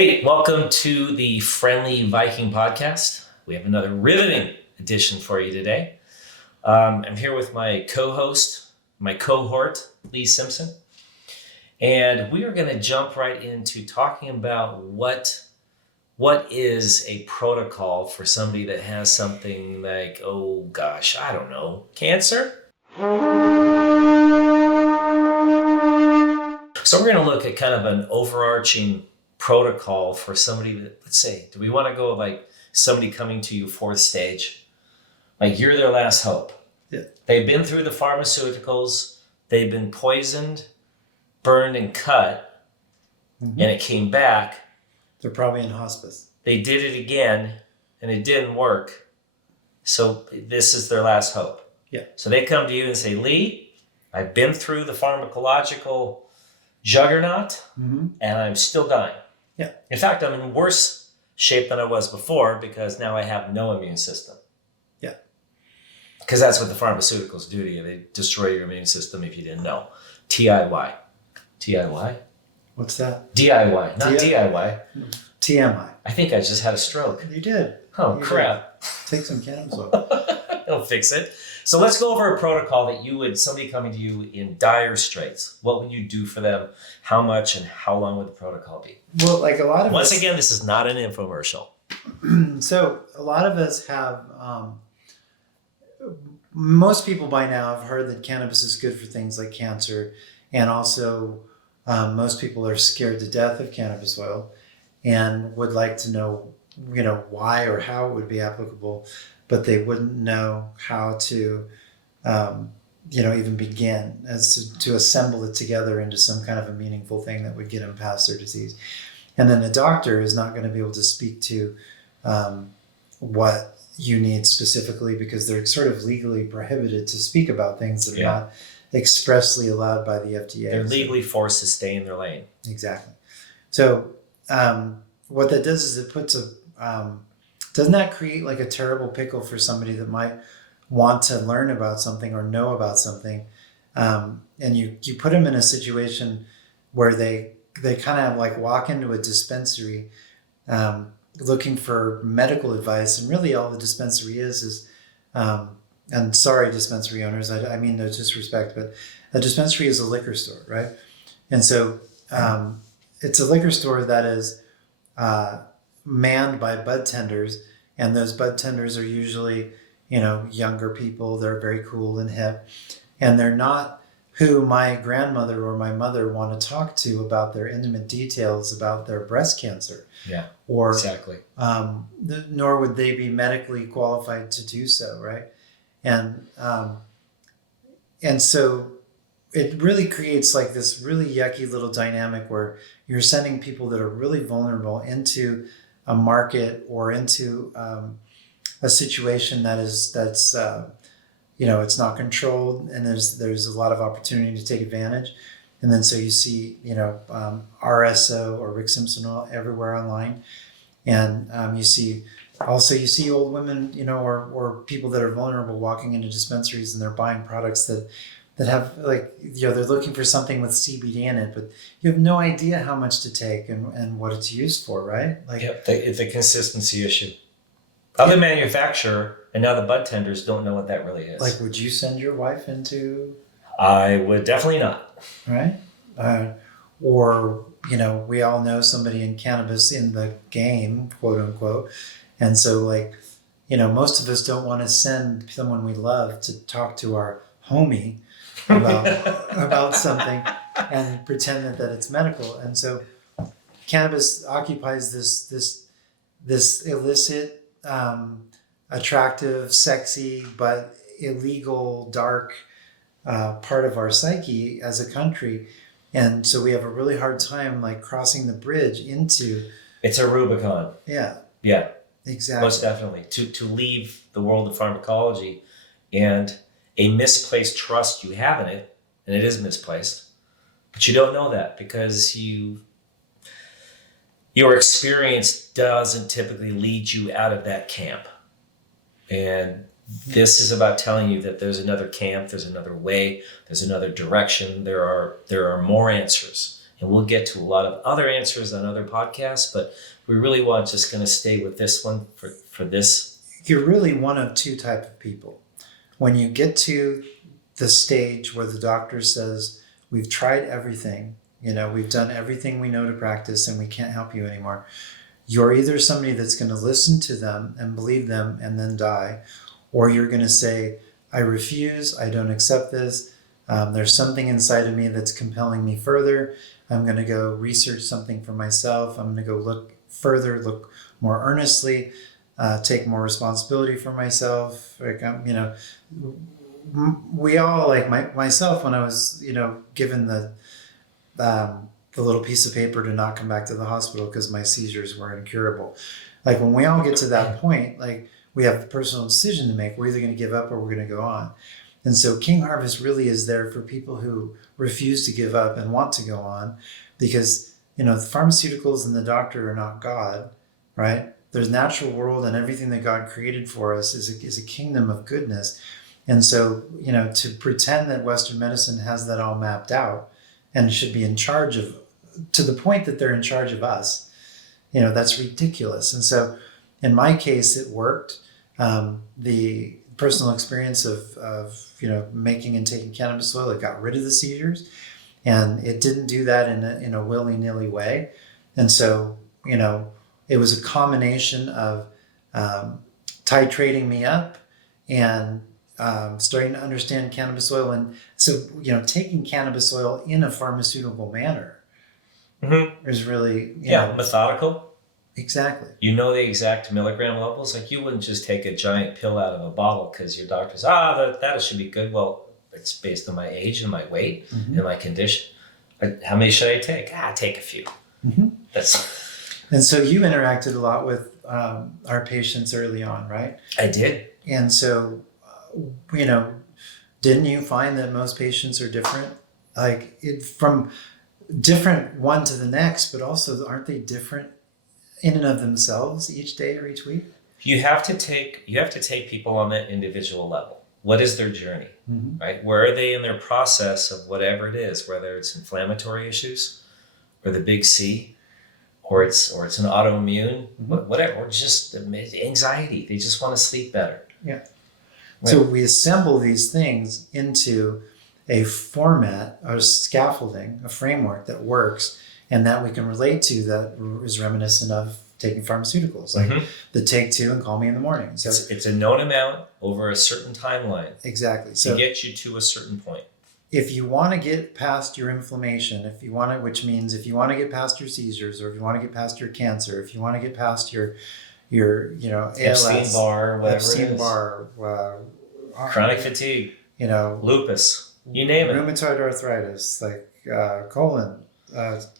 Hey, welcome to the Friendly Viking podcast. We have another riveting edition for you today. I'm here with my co-host, my cohort, Lee Simpson. And we are going to jump right into talking about what is a protocol for somebody that has something like, oh gosh, I don't know, cancer? So we're going to look at kind of an overarching protocol for somebody that, let's say, do we want to go like somebody coming to you fourth stage? Like you're their last hope. Yeah. They've been through the pharmaceuticals, they've been poisoned, burned and cut, and it came back. They're probably in hospice. They did it again and it didn't work. So this is their last hope. Yeah. So they come to you and say, Lee, I've been through the pharmacological juggernaut and I'm still dying. Yeah. In fact, I'm in worse shape than I was before because now I have no immune system. Yeah. Because that's what the pharmaceuticals do to you. They destroy your immune system if you didn't know. TIY. TIY? What's that? DIY, not DIY. TMI. I think I just had a stroke. You did. Oh, You crap. did. Take some cannabis oil. It'll fix it. So let's go over a protocol that you would, somebody coming to you in dire straits, what would you do for them? How much and how long would the protocol be? Well, like a lot of Once us, again, this is not an infomercial. so a lot of us have, most people by now have heard that cannabis is good for things like cancer. And also most people are scared to death of cannabis oil and would like to know, why or how it would be applicable, but they wouldn't know how to, even begin as to assemble it together into some kind of a meaningful thing that would get them past their disease. And then the doctor is not going to be able to speak to what you need specifically because they're sort of legally prohibited to speak about things that are not expressly allowed by the FDA. They're legally forced to stay in their lane. Exactly. So what that does is it puts doesn't that create like a terrible pickle for somebody that might want to learn about something or know about something? And you put them in a situation where they kind of like walk into a dispensary looking for medical advice. And really all the dispensary is and sorry, dispensary owners, I mean no disrespect, but a dispensary is a liquor store, right? And so it's a liquor store that is manned by bud tenders, and those bud tenders are usually, younger people. They're very cool and hip, and they're not who my grandmother or my mother want to talk to about their intimate details about their breast cancer. Yeah, or exactly. Nor would they be medically qualified to do so, right? And so it really creates like this really yucky little dynamic where you're sending people that are really vulnerable into a market or into a situation that's it's not controlled, and there's a lot of opportunity to take advantage. And then so you see RSO or Rick Simpson oil everywhere online, and you see old women or people that are vulnerable walking into dispensaries and they're buying products that have they're looking for something with CBD in it, but you have no idea how much to take and what it's used for, right? It's a consistency issue. Other manufacturer and now the bud tenders don't know what that really is. Like, would you send your wife into? I would definitely not. Right? Or we all know somebody in cannabis in the game, quote unquote, and so most of us don't want to send someone we love to talk to our homie about something and pretend that it's medical. And so cannabis occupies this illicit, attractive, sexy, but illegal, dark part of our psyche as a country. And so we have a really hard time crossing the bridge into. It's a Rubicon. Yeah. Yeah. Exactly. Most definitely. To leave the world of pharmacology and a misplaced trust you have in it, and it is misplaced, but you don't know that because your experience doesn't typically lead you out of that camp. And this is about telling you that there's another camp, there's another way, there's another direction. There are more answers. And we'll get to a lot of other answers on other podcasts, but we really want just going to stay with this one for this. You're really one of two type of people. When you get to the stage where the doctor says, we've tried everything, we've done everything we know to practice and we can't help you anymore. You're either somebody that's going to listen to them and believe them and then die, or you're going to say, I refuse, I don't accept this. There's something inside of me that's compelling me further. I'm going to go research something for myself. I'm going to go look further, look more earnestly, take more responsibility for myself. We all, like myself, when I was, given the little piece of paper to not come back to the hospital because my seizures were incurable. Like when we all get to that point, like we have the personal decision to make. We're either going to give up or we're going to go on. And so King Harvest really is there for people who refuse to give up and want to go on, because, the pharmaceuticals and the doctor are not God, right? There's natural world, and everything that God created for us is a kingdom of goodness. And so, to pretend that Western medicine has that all mapped out and should be in charge of, to the point that they're in charge of us, that's ridiculous. And so in my case, it worked. The personal experience of making and taking cannabis oil, it got rid of the seizures, and it didn't do that in a willy-nilly way. And so, it was a combination of titrating me up and starting to understand cannabis oil. And so, taking cannabis oil in a pharmaceutical manner is really, methodical. Exactly. You know the exact milligram levels. Like you wouldn't just take a giant pill out of a bottle because your doctor's, that should be good. Well, it's based on my age and my weight and my condition. How many should I take? Take a few. And so you interacted a lot with our patients early on, right? I did. And so, didn't you find that most patients are different? From different one to the next, but also aren't they different in and of themselves each day or each week? You have to take people on that individual level. What is their journey, right? Where are they in their process of whatever it is, whether it's inflammatory issues or the big C, or it's an autoimmune, whatever, or just anxiety. They just want to sleep better. Yeah. Right. So we assemble these things into a format or scaffolding, a framework that works and that we can relate to, that is reminiscent of taking pharmaceuticals, like the take two and call me in the morning. So it's a known amount over a certain timeline. Exactly. So to get you to a certain point. If you want to get past your inflammation, which means if you want to get past your seizures, or if you want to get past your cancer, if you want to get past your ALS, Epstein-Barr, whatever it is. Chronic fatigue, lupus, you name it. Rheumatoid arthritis, like colon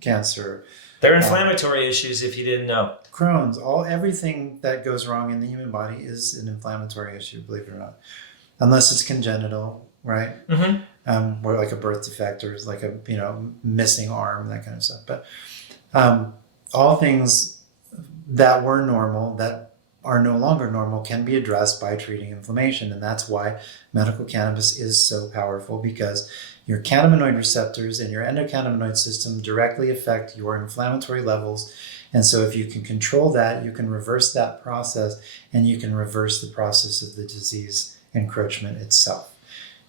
cancer. They're inflammatory issues if you didn't know. Crohn's, everything that goes wrong in the human body is an inflammatory issue, believe it or not. Unless it's congenital, right? Or like a birth defect, or like a missing arm, that kind of stuff. But all things that were normal, that are no longer normal, can be addressed by treating inflammation. And that's why medical cannabis is so powerful, because your cannabinoid receptors and your endocannabinoid system directly affect your inflammatory levels. And so if you can control that, you can reverse that process, and you can reverse the process of the disease encroachment itself.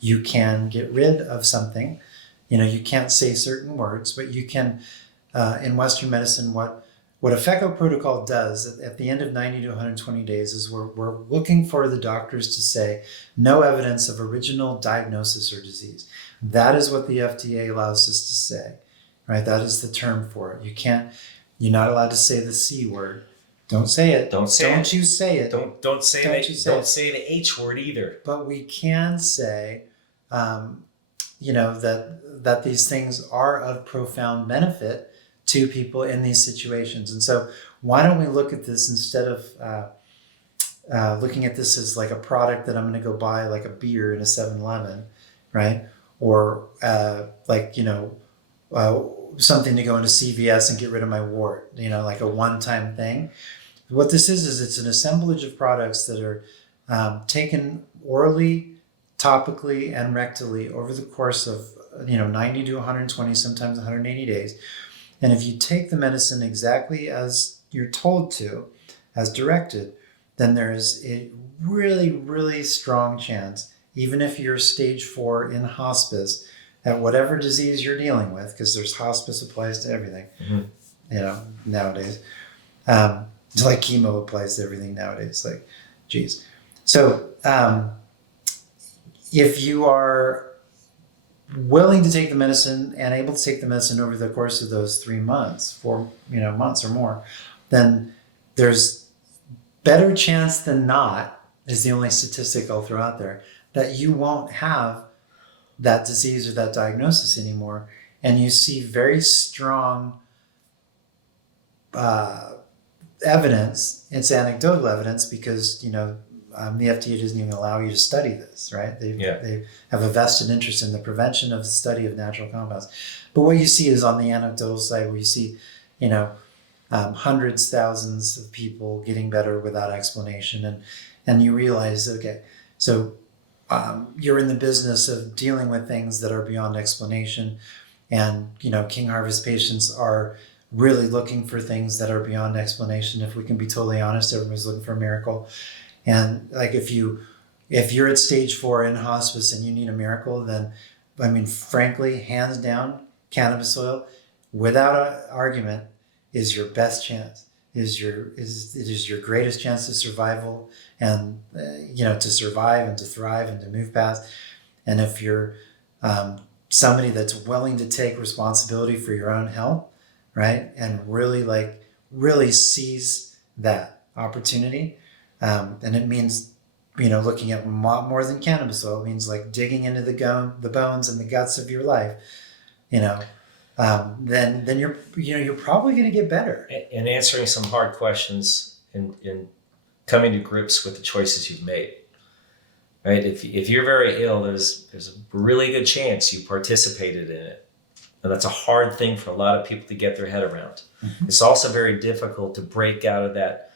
You can get rid of something. You can't say certain words, but you can, in Western medicine, what a FECO protocol does at the end of 90 to 120 days is we're looking for the doctors to say no evidence of original diagnosis or disease. That is what the FDA allows us to say, right? That is the term for it. You're not allowed to say the C word. Don't say it. Don't you say it. Don't say the H word either. But we can say, that these things are of profound benefit to people in these situations. And so why don't we look at this, instead of looking at this as like a product that I'm going to go buy, like a beer in a 7-Eleven, right? Or something to go into CVS and get rid of my wart, like a one-time thing. What this is it's an assemblage of products that are taken orally, topically, and rectally over the course of 90 to 120, sometimes 180 days. And if you take the medicine exactly as you're told to, as directed, then there is a really, really strong chance, even if you're stage 4 in hospice, at whatever disease you're dealing with, because there's hospice applies to everything, nowadays. Like chemo applies to everything nowadays. Like, geez. So if you are willing to take the medicine and able to take the medicine over the course of those 3 months, 4 months or more, then there's better chance than not, is the only statistic I'll throw out there, that you won't have that disease or that diagnosis anymore. And you see very strong evidence. It's anecdotal evidence because, the FDA doesn't even allow you to study this, right? They have a vested interest in the prevention of the study of natural compounds. But what you see is on the anecdotal side where you see, hundreds, thousands of people getting better without explanation. And you realize, okay, so you're in the business of dealing with things that are beyond explanation. And, King Harvest patients are really looking for things that are beyond explanation. If we can be totally honest, everybody's looking for a miracle. And like if you're at stage 4 in hospice and you need a miracle, then, frankly, hands down, cannabis oil, without an argument, is your best chance. It is your greatest chance of survival and to survive and to thrive and to move past. And if you're somebody that's willing to take responsibility for your own health, right, and really seize that opportunity, and it means looking at more than cannabis oil. It means like digging into the bones and the guts of your life, then you're probably going to get better. And answering some hard questions and coming to grips with the choices you've made. Right? If you're very ill, there's a really good chance you participated in it. And that's a hard thing for a lot of people to get their head around. Mm-hmm. It's also very difficult to break out of that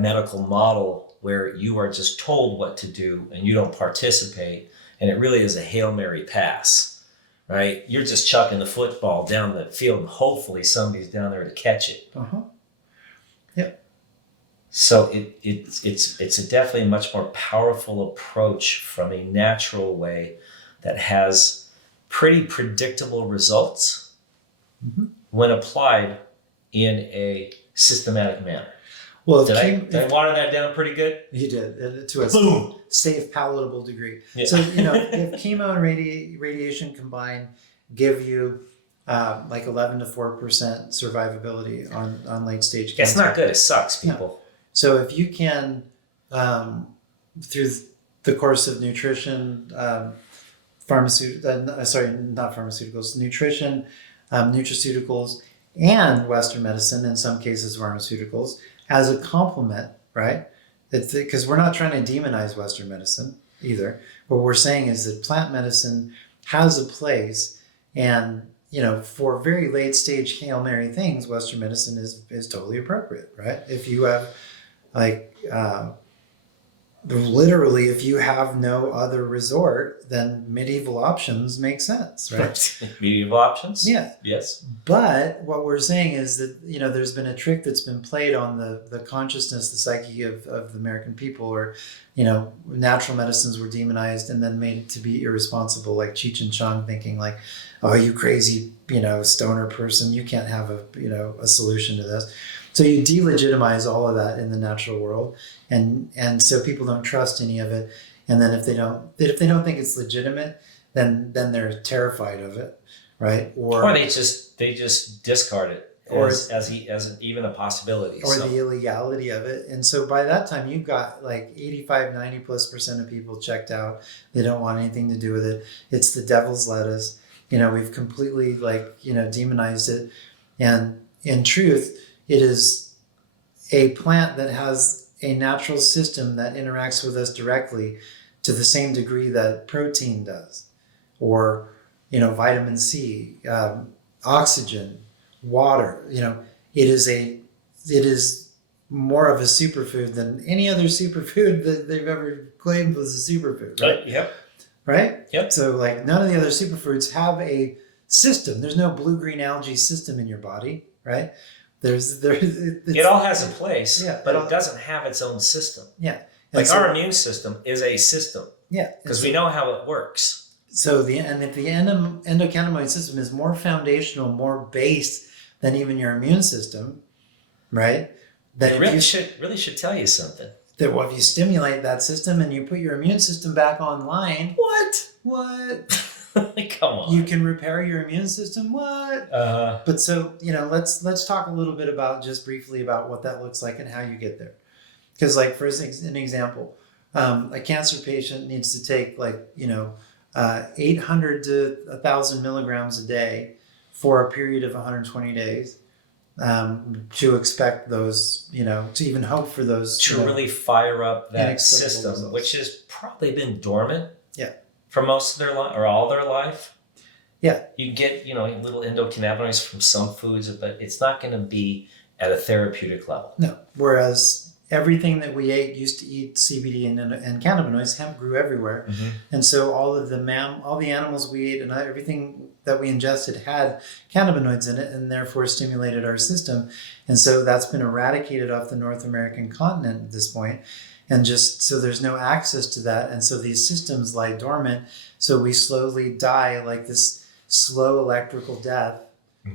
medical model where you are just told what to do and you don't participate. And it really is a Hail Mary pass, right? You're just chucking the football down the field and hopefully somebody's down there to catch it. Uh-huh. Yep. So it's a definitely much more powerful approach from a natural way that has pretty predictable results when applied in a systematic manner. Well, did I water that down pretty good? You did, to a safe, palatable degree. Yeah. So, if chemo and radiation combined give you like 11 to 4% survivability on late stage cancer. It's not good. It sucks, people. Yeah. So if you can, through the course of nutrition, nutrition, nutraceuticals, and Western medicine, in some cases pharmaceuticals, as a complement, right? It's because we're not trying to demonize Western medicine either. What we're saying is that plant medicine has a place, and for very late stage Hail Mary things, Western medicine is totally appropriate, right? If you have literally, if you have no other resort, then medieval options make sense, right? Medieval options? Yeah. Yes. But what we're saying is that, there's been a trick that's been played on the consciousness, the psyche of the American people, or, natural medicines were demonized and then made to be irresponsible, like Cheech and Chong thinking like, oh, you crazy, stoner person, you can't have a solution to this. So you delegitimize all of that in the natural world, and so people don't trust any of it. And then if they don't think it's legitimate, then they're terrified of it, right? Or they just discard it as even a possibility, or the illegality of it. And so by that time, you've got like 85, 90+% of people checked out. They don't want anything to do with it. It's the devil's lettuce. We've completely demonized it, and in truth, it is a plant that has a natural system that interacts with us directly to the same degree that protein does, or, vitamin C, oxygen, water. It is more of a superfood than any other superfood that they've ever claimed was a superfood. Right? Yep. right? Yep. So like none of the other superfoods have a system. There's no blue-green algae system in your body, right? It all has a place, Yeah, but it doesn't have its own system. Yeah. Like our immune system is a system. Yeah. Because we know how it works. So if the endocannabinoid system is more foundational, more based than even your immune system, right? Then It really should tell you something. That if you stimulate that system and you put your immune system back online, what? Come on. You can repair your immune system. What? But so let's talk a little bit about just briefly about what that looks like and how you get there. Because like for an example, a cancer patient needs to take 800 to 1,000 milligrams a day for a period of 120 days to expect those, to even hope for those. To really fire up that system, results. which has probably been dormant. Yeah. For most of their life or all their life. Yeah. You get, little endocannabinoids from some foods, but it's not going to be at a therapeutic level. No. Whereas everything that we ate used to eat CBD and cannabinoids. Hemp grew everywhere. Mm-hmm. And so all the animals we ate and everything that we ingested had cannabinoids in it and therefore stimulated our system. And so that's been eradicated off the North American continent at this point. And just so there's no access to that. And so these systems lie dormant. So we slowly die like this slow electrical death,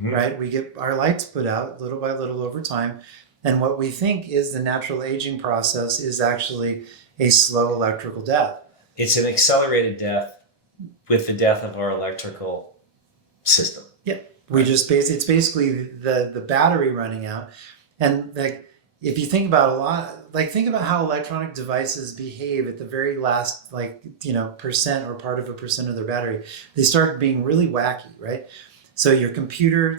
right? We get our lights put out little by little over time. And what we think is the natural aging process is actually a slow electrical death. It's an accelerated death with the death of our electrical system. Yeah. It's basically the battery running out. And if you think about think about how electronic devices behave at the very last, percent or part of a percent of their battery, they start being really wacky, right? So your computer,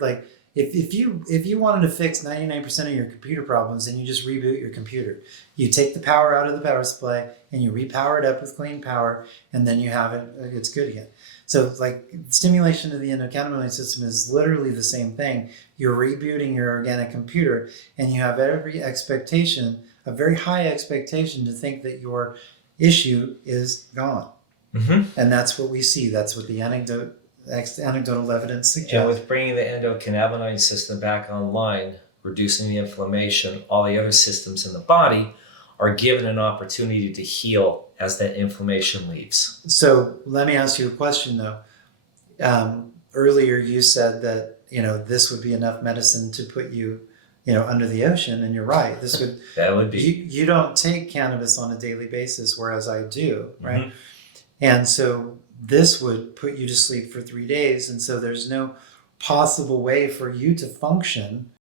if you wanted to fix 99% of your computer problems, then you just reboot your computer. You take the power out of the power supply and you repower it up with clean power, and then you have it's good again. So stimulation of the endocannabinoid system is literally the same thing. You're rebooting your organic computer, and you have every expectation, a very high expectation, to think that your issue is gone. Mm-hmm. And that's what we see. That's what the anecdotal evidence suggests. And with bringing the endocannabinoid system back online, reducing the inflammation, all the other systems in the body are given an opportunity to heal as that inflammation leaves. So let me ask you a question, though. Earlier you said that this would be enough medicine to put you under the ocean, and you're right. This would that would be. You don't take cannabis on a daily basis, whereas I do, right? Mm-hmm. And so this would put you to sleep for 3 days, and so there's no possible way for you to function